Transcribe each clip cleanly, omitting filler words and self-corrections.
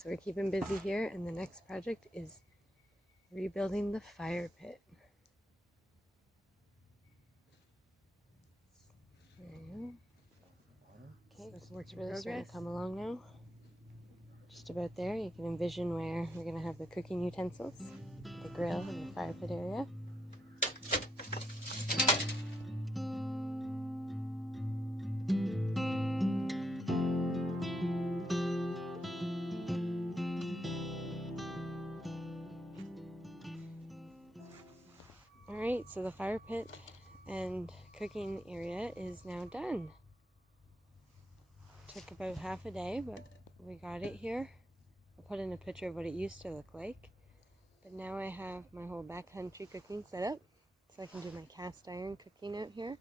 so we're keeping busy here, and the next project is rebuilding the fire pit. Okay, so work's really starting to come along now. Just about there, you can envision where we're going to have the cooking utensils, the grill, and the fire pit area. Alright, so the fire pit and cooking area is now done. Took about half a day, but we got it here. I'll put in a picture of what it used to look like. But now I have my whole backcountry cooking set up, so I can do my cast iron cooking out here.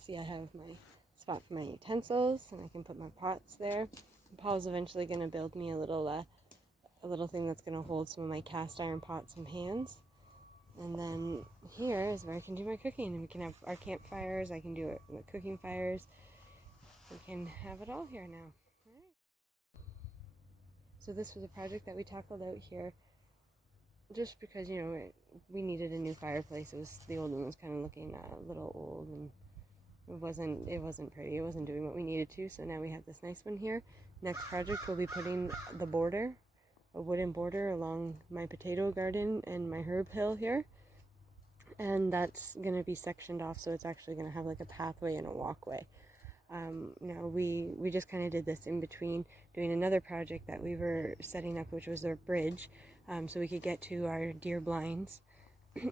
See, I have my spot for my utensils, and I can put my pots there. Paul's eventually going to build me a little thing that's going to hold some of my cast iron pots and pans. And then here is where I can do my cooking. And we can have our campfires, I can do it with cooking fires. We can have it all here now. All right. So this was a project that we tackled out here just because, you know, we needed a new fireplace. The old one was kind of looking a little old, and it wasn't pretty. It wasn't doing what we needed to. So now we have this nice one here. Next project, we'll be putting the border, a wooden border along my potato garden and my herb hill here, and that's going to be sectioned off, so it's actually going to have like a pathway and a walkway. Now we just kind of did this in between doing another project that we were setting up, which was a bridge, so we could get to our deer blinds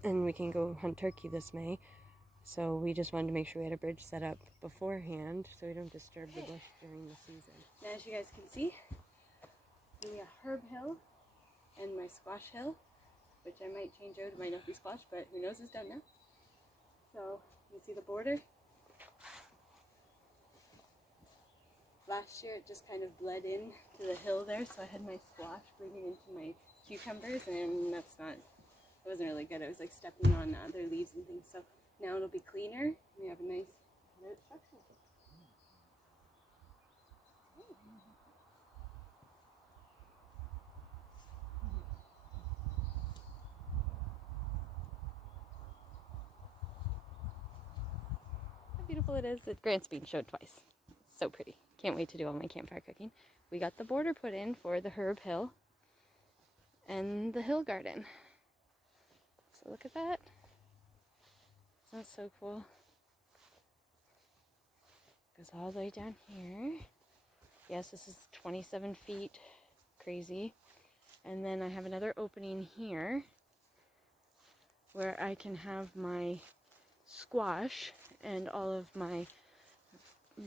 and we can go hunt turkey this May. So we just wanted to make sure we had a bridge set up beforehand so we don't disturb the bush during the season. Now, as you guys can see, we have herb hill and my squash hill, which I might change out. It might not be squash, but who knows, it's done now. So you see the border. Last year it just kind of bled in to the hill there, so I had my squash bleeding into my cucumbers, and it wasn't really good. I was like stepping on their leaves and things. So now it'll be cleaner. We have a nice road structure. How beautiful it is. Grant's been showed twice. It's so pretty. Can't wait to do all my campfire cooking. We got the border put in for the herb hill and the hill garden. So look at that. Isn't that so cool? Goes all the way down here. Yes, this is 27 feet. Crazy. And then I have another opening here where I can have my squash and all of my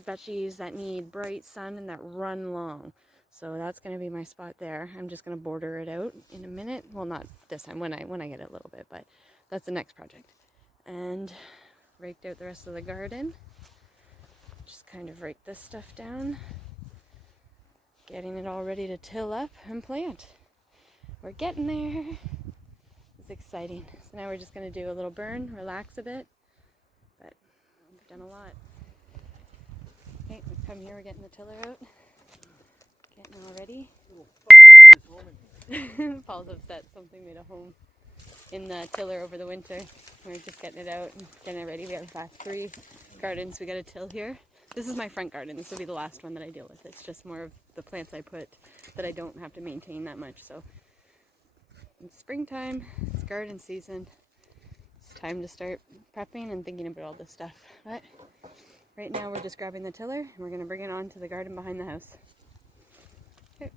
veggies that need bright sun and that run long. So that's going to be my spot there. I'm just going to border it out in a minute. Well, not this time, when I get it a little bit, but that's the next project. And raked out the rest of the garden. Just kind of rake this stuff down. Getting it all ready to till up and plant. We're getting there. It's exciting. So now we're just going to do a little burn, relax a bit. But we've done a lot. Okay, we've come here, we're getting the tiller out. Getting all ready. Paul's upset, something made a home in the tiller over the winter. We're just getting it out and getting it ready. We have 3 gardens we got to till here. This is my front garden. This will be the last one that I deal with. It's just more of the plants I put that I don't have to maintain that much. So it's springtime, it's garden season. It's time to start prepping and thinking about all this stuff. But right now we're just grabbing the tiller and we're going to bring it on to the garden behind the house. Okay.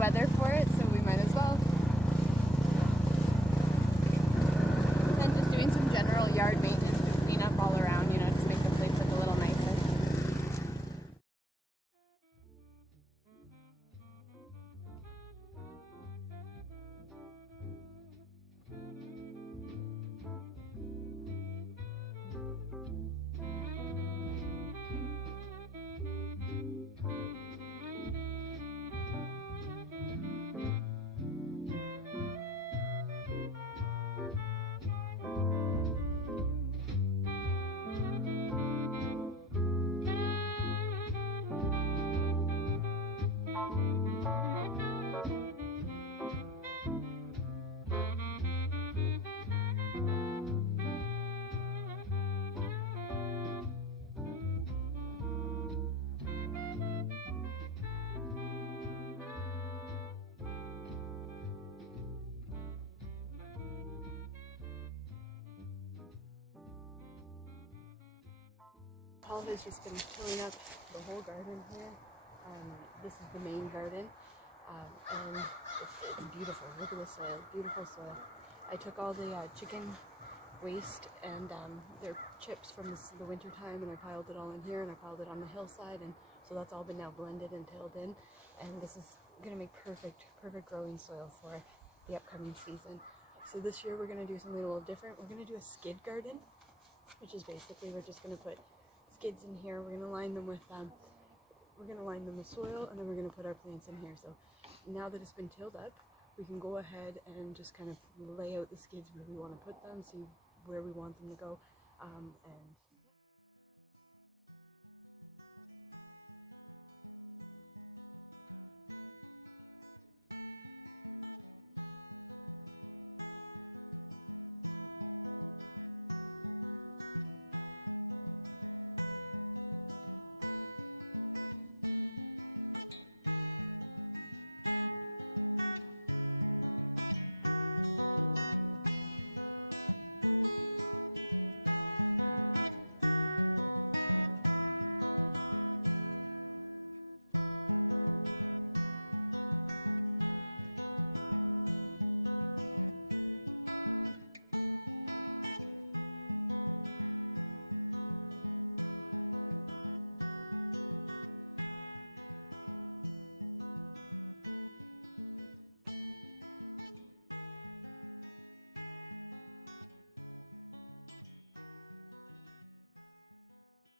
weather for it, so we might as well. And then just doing some general yard maintenance and cleanup all around, you know, just make the place look a little nicer. Paul has just finished tilling up the whole garden here. This is the main garden, and it's beautiful. Look at the soil, beautiful soil. I took all the chicken waste and their chips from the winter time, and I piled it all in here, and I piled it on the hillside, and so that's all been now blended and tilled in, and this is going to make perfect growing soil for the upcoming season. So this year we're going to do something a little different. We're going to do a skid garden, which is basically we're just going to put skids in here. We're going to line them with soil, and then we're going to put our plants in here. So now that it's been tilled up, we can go ahead and just kind of lay out the skids where we want to put them, see where we want them to go, and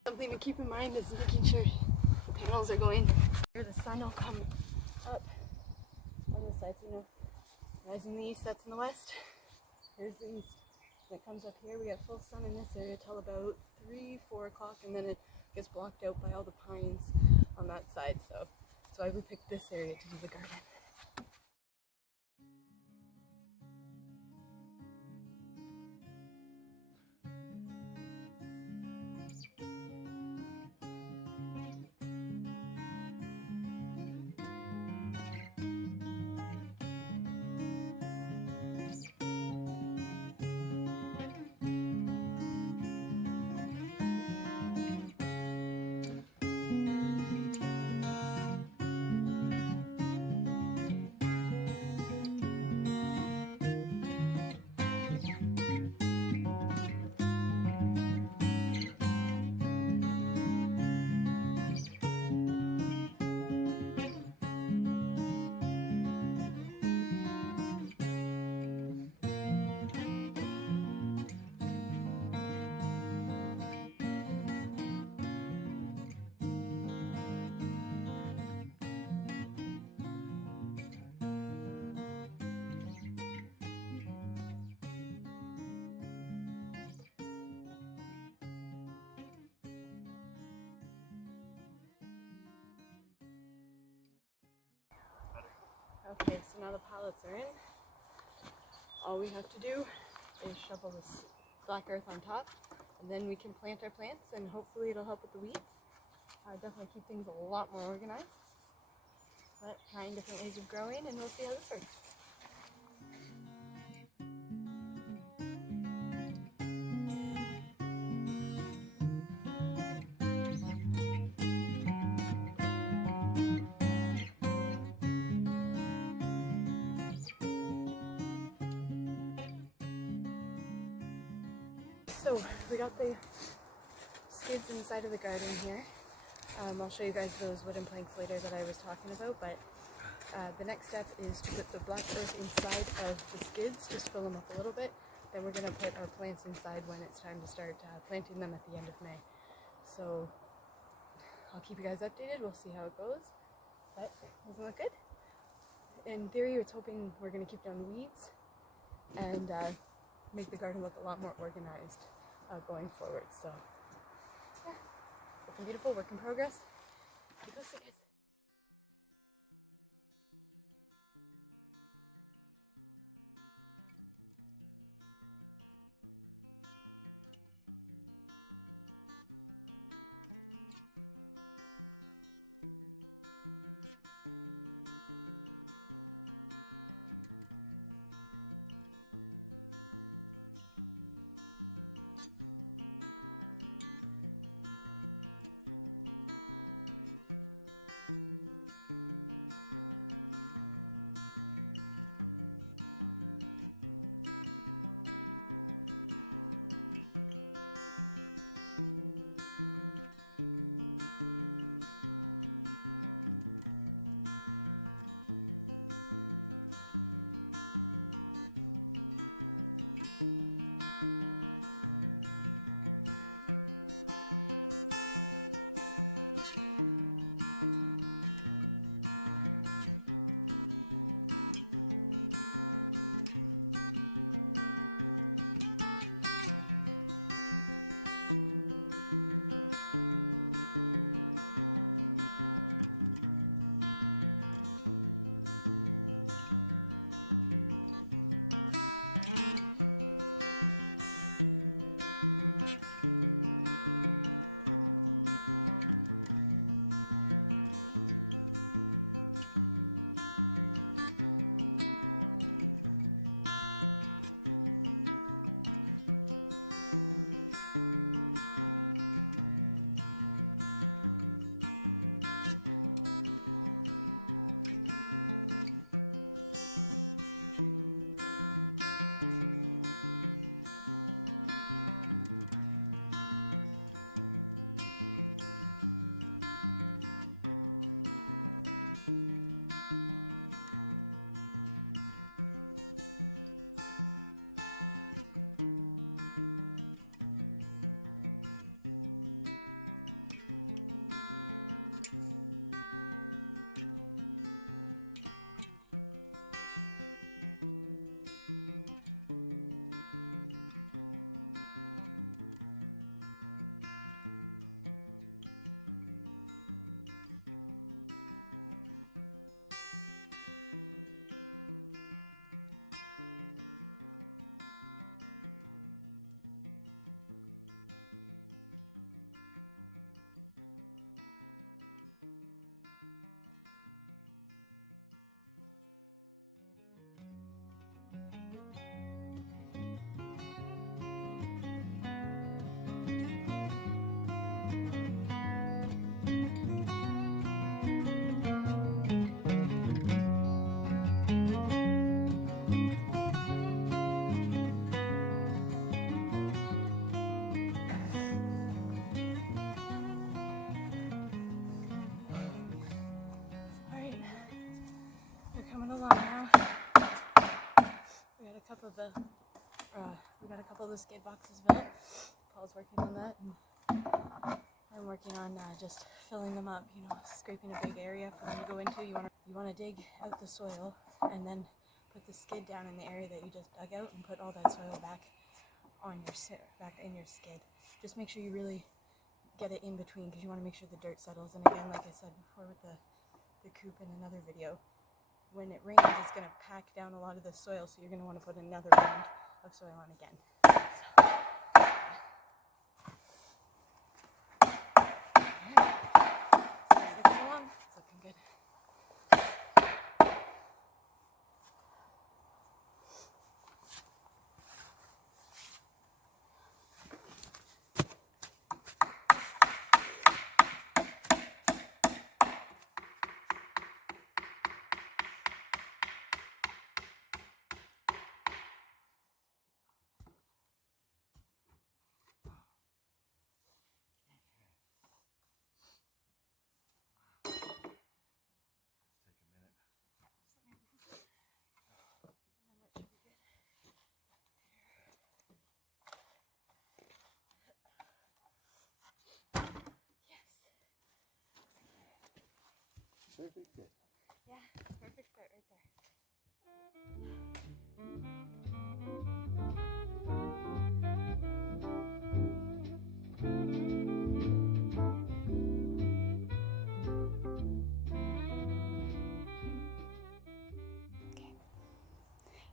something to keep in mind is making sure the panels are going where the sun will come up on the sides, you know, rising in the east, that's in the west. Here's the east. When it comes up here, we have full sun in this area till about 3-4 o'clock, and then it gets blocked out by all the pines on that side. So that's why we picked this area to do the garden. Okay, so now the pallets are in. All we have to do is shovel this black earth on top, and then we can plant our plants, and hopefully it'll help with the weeds. Definitely keep things a lot more organized. But trying different ways of growing, and we'll see how this works. So we got the skids inside of the garden here. I'll show you guys those wooden planks later that I was talking about, but the next step is to put the black earth inside of the skids, just fill them up a little bit. Then we're going to put our plants inside when it's time to start planting them at the end of May. So I'll keep you guys updated. We'll see how it goes. But doesn't look good. In theory, it's hoping we're going to keep down weeds and make the garden look a lot more organized going forward. So yeah, looking beautiful, work in progress. Keep us guys. We got a couple of the skate boxes built. Paul's working on that, and I'm working on just filling them up. You know, scraping a big area for them to go into. You want to dig out the soil and then put the skid down in the area that you just dug out, and put all that soil back in your skid. Just make sure you really get it in between, because you want to make sure the dirt settles. And again, like I said before with the coop in another video, when it rains, it's going to pack down a lot of the soil, so you're going to want to put another round of soil on again. It's looking good. perfect fit. Yeah, perfect fit right there.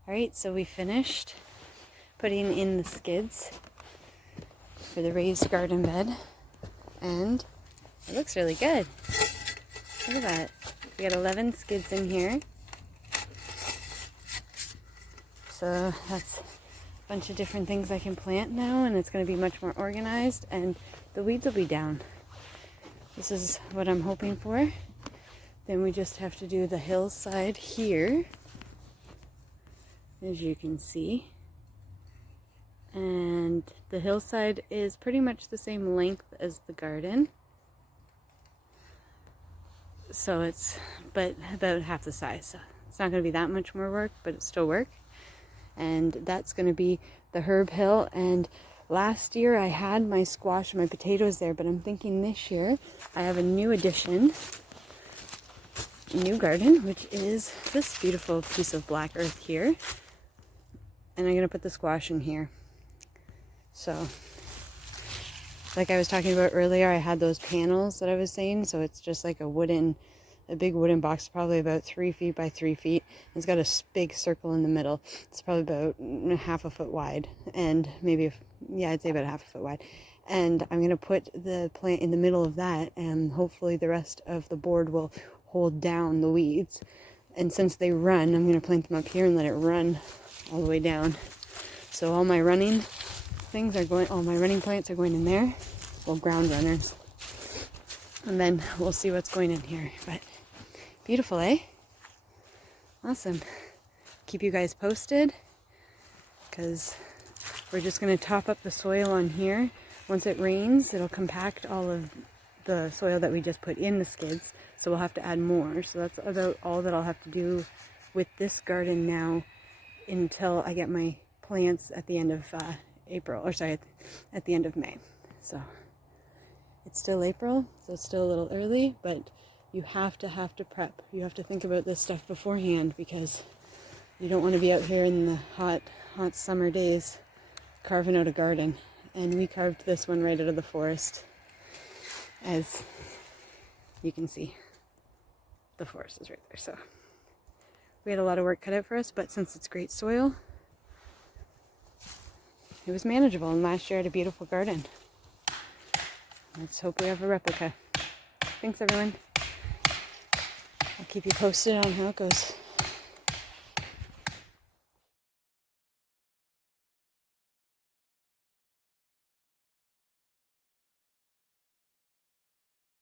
Alright, so we finished putting in the skids for the raised garden bed, and it looks really good. Look at that. We got 11 skids in here. So that's a bunch of different things I can plant now, and it's going to be much more organized, and the weeds will be down. This is what I'm hoping for. Then we just have to do the hillside here, as you can see. And the hillside is pretty much the same length as the garden. So it's but about half the size. So it's not going to be that much more work, but it's still work. And that's going to be the herb hill. And last year I had my squash and my potatoes there, but I'm thinking this year I have a new addition, a new garden, which is this beautiful piece of black earth here. And I'm going to put the squash in here. So, like I was talking about earlier, I had those panels that I was saying. So it's just like a big wooden box, probably about 3 feet by 3 feet. It's got a big circle in the middle. It's probably about half a foot wide, and maybe, I'd say about half a foot wide. And I'm going to put the plant in the middle of that, and hopefully the rest of the board will hold down the weeds. And since they run, I'm going to plant them up here and let it run all the way down. So all my running plants are going in there, well, ground runners. And then we'll see what's going in here. But beautiful, eh? Awesome. Keep you guys posted, because we're just going to top up the soil on here. Once it rains, it'll compact all of the soil that we just put in the skids, so we'll have to add more. So that's about all that I'll have to do with this garden now until I get my plants at the end of at the end of May. So it's still April, so it's still a little early, but you have to prep. You have to think about this stuff beforehand, because you don't want to be out here in the hot summer days carving out a garden. And we carved this one right out of the forest. As you can see, the forest is right there. So we had a lot of work cut out for us, but since it's great soil, it was manageable. And last year I had a beautiful garden. Let's hope we have a replica. Thanks, everyone. I'll keep you posted on how it goes.